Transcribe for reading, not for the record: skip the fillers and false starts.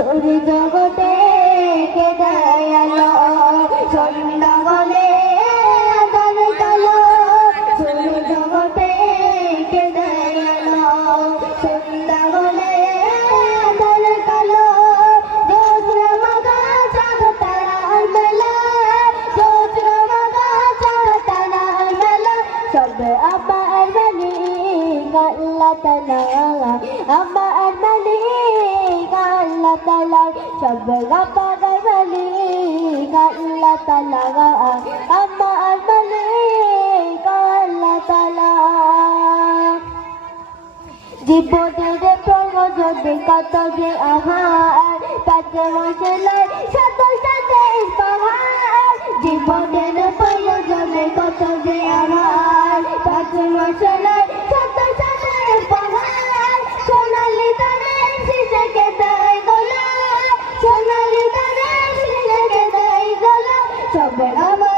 সূর্য জগতে কে দয়ালো সন্ধ্যা হলে আধার কালো সূর্য জগতে কে দয়ালো সন্ধ্যা হলে আধার কালো জ্যোৎস্না মাখা চাঁদ তারার মেলা জ্যোৎস্না মাখা চাঁদ তারার মেলা সব আমার মালিক আল্লাহ তাআলা আমার মালিক আল্লাহ তাআলা সব আমার মালিক আল্লাহ তাআলা আমার মালিক আল্লাহ তাআলা জীবনের প্রয়োজনে কত যে আহার তাতে মশলার সাথে সাথে পাহাড় জীবনের প্রয়োজনে কত যে আহার তাতে মশলার সাথে সাথে পাহাড় সোনালি ধানের শীষকে দেয় গোলা সোনালি ধানের শীষকে দেয় গোলা সবে আমার